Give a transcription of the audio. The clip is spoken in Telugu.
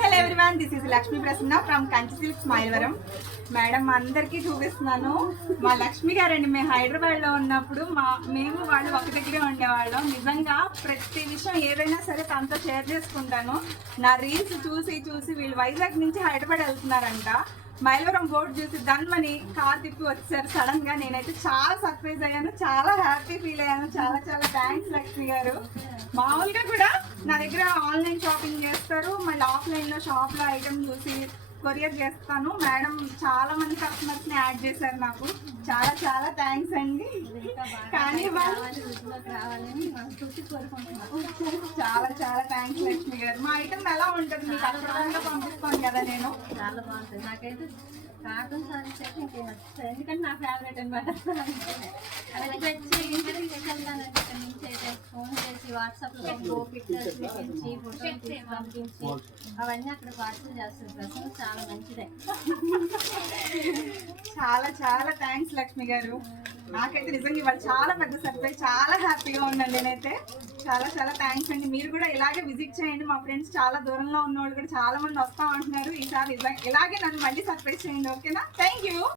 Hello everyone, this is Lakshmi Prasanna from Kanchi silks Mylavaram. Madam అందరికీ చూపిస్తున్నాను. మా లక్ష్మి గారండి, మేము హైదరాబాద్లో ఉన్నప్పుడు మేము వాళ్ళు ఒక దగ్గరే ఉండేవాళ్ళం. నిజంగా ప్రతి విషయం ఏదైనా సరే తనతో షేర్ చేసుకుంటాను. నా రీల్స్ చూసి చూసి వీళ్ళు వైజాగ్ నుంచి హైదరాబాద్ వెళ్తున్నారంట. మైలవరం బోర్డు చూసి ధన్మని కార్ తిప్పి వచ్చారు సడన్ గా. నేనైతే చాలా సర్ప్రైజ్ అయ్యాను, చాలా హ్యాపీ ఫీల్ అయ్యాను. చాలా చాలా థ్యాంక్స్ లక్ష్మి గారు. మామూలుగా కూడా నా దగ్గర ఆన్లైన్ షాపింగ్ చేస్తారు, మళ్ళీ ఆఫ్లైన్లో షాప్లో ఐటమ్ చూసి కొరియర్ చేస్తాను. మేడం చాలా మంది కస్టమర్స్ని యాడ్ చేశారు నాకు. చాలా చాలా థ్యాంక్స్ అండి. కానీ చాలా చాలా థ్యాంక్స్ లక్ష్మి గారు. మా ఐటమ్ ఎలా ఉంటుంది మీకు అక్కడ పంపిస్తాను కదా నేను. చాలా బాగుంటుంది. నాకైతే కాటన్ సారీస్ అయితే ఇంకేం నచ్చుతాయి, ఎందుకంటే నా ఫేవరెట్ అనమాట. అవి వచ్చి ఇంటికి వెళ్తానండి. ఇక్కడ నుంచి అయితే ఫోన్ చేసి వాట్సాప్లో పిక్చర్స్ పెట్టించి ఫోటోలు తీసి పంపించి అవన్నీ అక్కడ వాట్సాప్ చేస్తారు. ప్రశ్న చాలా మంచిదే. చాలా చాలా థ్యాంక్స్ లక్ష్మి గారు. నాకైతే నిజంగా ఇవాళ చాలా పెద్ద సర్ప్రైజ్, చాలా హ్యాపీగా ఉన్నాను నేనైతే. చాలా చాలా థ్యాంక్స్ అండి. మీరు కూడా ఇలాగే విజిట్ చేయండి. మా ఫ్రెండ్స్ చాలా దూరంలో ఉన్న వాళ్ళు కూడా చాలా మంది వస్తా ఉంటున్నారు. ఈసారి ఇలాగే నన్ను మళ్ళీ సర్ప్రైజ్ చేయండి, ఓకేనా? Thank you.